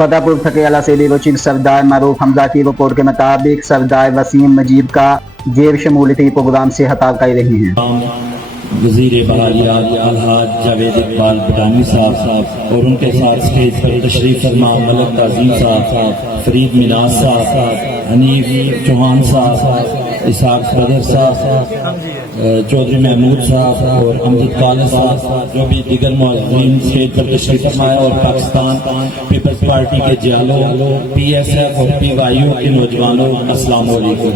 فتح تھکیالہ سے لیڈرشپ سردار معروف حمزہ کی رپورٹ کے مطابق سردار وسیم مجید کا غیر شمولیتی پروگرام سے ہٹا رہے ہیں۔ وزیر بحالیات الحاج جاوید اقبال بٹانی صاحب اور ان کے ساتھ اسٹیج پر تشریف فرما ملک تعظیم صاحب، فرید مناز صاحب، حنیف چوہان صاحب، اسحاق بدر صاحب، چودھری محمود صاحب اور امجد کالج صاحب، جو بھی دیگر معززین اسٹیج پر تشریف فرمائے، اور پاکستان پیپلز پارٹی کے جیالوں، پی ایس ایف اور پی وائی یو کے نوجوانوں، السلام علیکم۔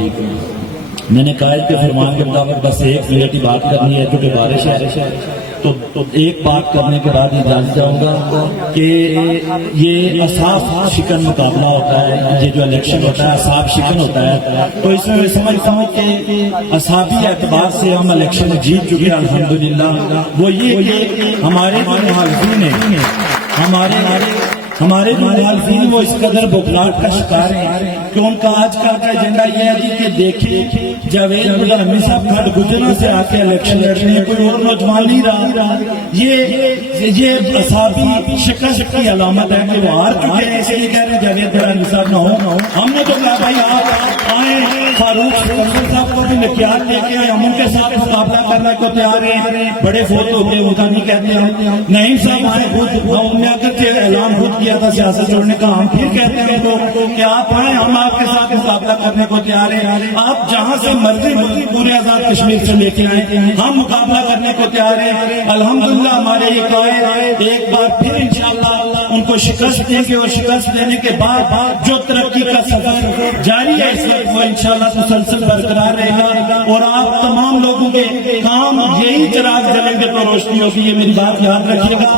میں نے قائد کے فرمان کے مطابق بس ایک منٹ کی بات کرنی ہے، کیونکہ بارش ہے، تو ایک بات کرنے کے بعد اجازت چاہوں گا کہ یہ اصحاب شکن مقابلہ ہوتا ہے، یہ جو الیکشن ہوتا ہے اصحاب شکن ہوتا ہے، تو اس میں میں سمجھتا ہوں کہ اصحابی اعتبار سے ہم الیکشن جیت چکے ہیں الحمدللہ۔ وہ یہ کہ ہمارے جو محالفین ہیں، ہمارے جو محالفین وہ اس قدر بخلاہٹ کا شکار ہیں کہ ان کا آج کل کا ایجنڈا یہ ہے کہ دیکھیں جاوید بٹانی صاحب کھٹ گجرا سے آ کے الیکشن لڑنے، کوئی اور نوجوان نہیں رہا۔ یہ اصحابی شکست کی علامت ہے کہ وہ ہار چکے ہیں، اس لیے کہہ رہے ہیں جاوید بٹانی صاحب نہ ہو۔ ہم نے تو کہا بھائی آپ آئیں، فاروق سکندر صاحب کو بھی نکیات لے کے آئے، ہم ان کے ساتھ مقابلہ کرنے کو تیار ہیں۔ بڑے فوت ہوتے ہیں، ان کا نہیں کہتے ہیں۔ نعیم صاحب آئے خود، ہم نے اگر اعلان خود کیا تھا سیاست چھوڑنے کا، ہم پھر کہتے ہیں تو کہ آپ آئیں، ہم آپ کے ساتھ مقابلہ کرنے کو تیار ہیں۔ آپ جہاں سے مرضی پورے آزاد کشمیر سے لے کے آئیں، ہم مقابلہ کرنے کو تیار ہیں۔ الحمدللہ ہمارے یہ قائد ایک بار پھر انشاءاللہ ان کو شکست دیں گے، اور شکست دینے کے بعد جو ترقی کا سفر جاری ہے اس وقت وہ انشاءاللہ مسلسل برقرار رہے گا، اور آپ تمام لوگوں کے کام یہی چراغ جلیں گے تو روشنی ہوگی۔ یہ میری بات یاد رکھیے گا،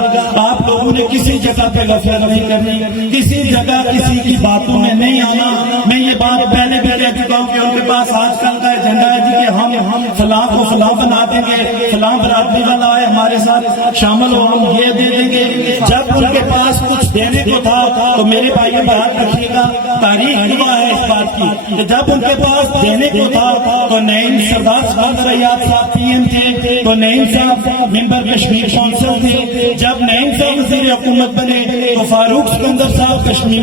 آپ لوگوں نے کسی جگہ پہ غفلت نہیں کرنی، کسی جگہ کسی کی باتوں میں نہیں آنا۔ میں یہ بات پہلے بھی کہہ چکا ہوں کہ ان کے پاس آج کل کا ایجنڈا ہے کہ ہم فلاں کو فلاں بنا دیں گے، فلاں برادری والا ہے ہمارے ساتھ شامل ہو، ہم یہ دے دیں گے۔ جب ان کے پاس کچھ دینے کو تھا تو میرے بھائی یاد رکھیے گا، تاریخ گواہ ہے اس بات کی کہ جب ان کے پاس دینے کو تھا تو نعیم سردار ریاض صاحب پی ایم تھے، تو نعیم صاحب ممبر کشمیر کونسل تھے، جب نعیم صاحب وزیر حکومت بنے تو فاروق سکندر صاحب کشمیر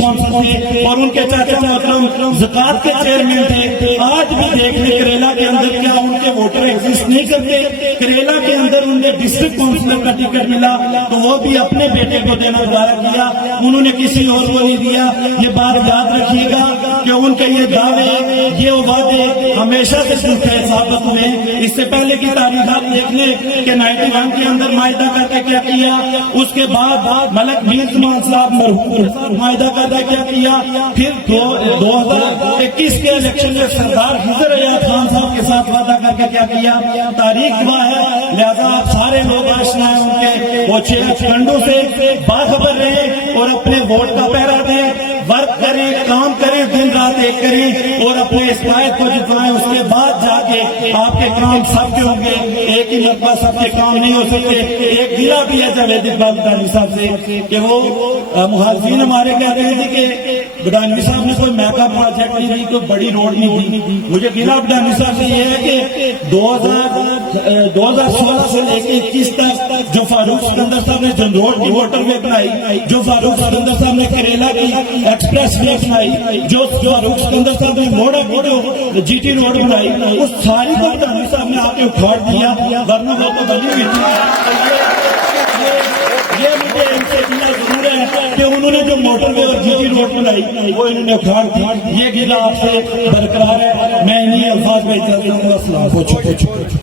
کونسل تھے، اور ان کے چاچا محترم زکوٰۃ کے چیئرمین تھے۔ آج بھی دیکھ لیں کریلا کے اندر کیا ان کے ووٹر ایگزسٹ نہیں کرتے؟ کریلا کے اندر انہیں ڈسٹرکٹ کونسلر کا ٹکٹ ملا تو وہ بھی اپنے بیٹے کو دینا گزارا کیا، انہوں نے کسی اور کو نہیں دیا۔ یہ بات یاد رکھیے گا کہ ان کے یہ دعوے، یہ وعدے ہمیشہ سے جھوٹے ثابت ہوئے۔ اس سے پہلے کی تاریخات دیکھ لیں کہ 91 کے اندر معاہدہ کر کے کیا کیا، اس کے بعد ملک میر زمان صاحب مرحوم معاہدہ کر کے کیا کیا، پھر 2021 کے الیکشن میں سردار خضر ایاز خان صاحب کے ساتھ وعدہ کر کے کیا کیا۔ تاریخ گواہ ہے، لہذا آپ سارے لوگ آشنا ہیں ان کے، وہ 6 کنڈوں سے باخبر رہیں اور اپنے ووٹ کا پہرا دیں، ورک کریں، کام کریں، دن رات ایک کریں، اور اپنے اس قائد کو جتوائیں۔ اس کے بعد جا کے آپ کے کام سب کے ہوں گے، ایک ہی مرتبہ سب کے کام نہیں ہو سکتے۔ ایک گرا بھی ہے جاوید اقبال بٹانی صاحب سے کہ وہ محالفین ہمارے کہتے ہیں کہ بٹانی صاحب نے کوئی میگا پروجیکٹ نہیں دی، کوئی بڑی روڈ نہیں دی۔ مجھے گرا بٹانی صاحب سے یہ ہے کہ 2016 سے لے کے 21 تک جو فاروق سکندر صاحب نے جنروڈ کی واٹر وے بنائی، جو فاروق سکندر صاحب نے کریلا کی ایکسپریس وے بنائی، جو فاروق سکندر صاحب نے موڑا کی جو جی ٹی روڈ بنائی، اس ساری کو بٹانی صاحب نے آ کے اکھاڑ دیا، ورنہ وہ تو بنی ہوئی تھی۔ یہ مجھے ان سے گلا ضرور ہے کہ انہوں نے جو موٹر وے اور جی ٹی روڈ بنائی وہ انہوں نے اکھاڑ دی۔ یہ گلا آپ سے برقرار ہے۔ میں انہی الفاظ میں اجازت دوں گا۔ السلام علیکم۔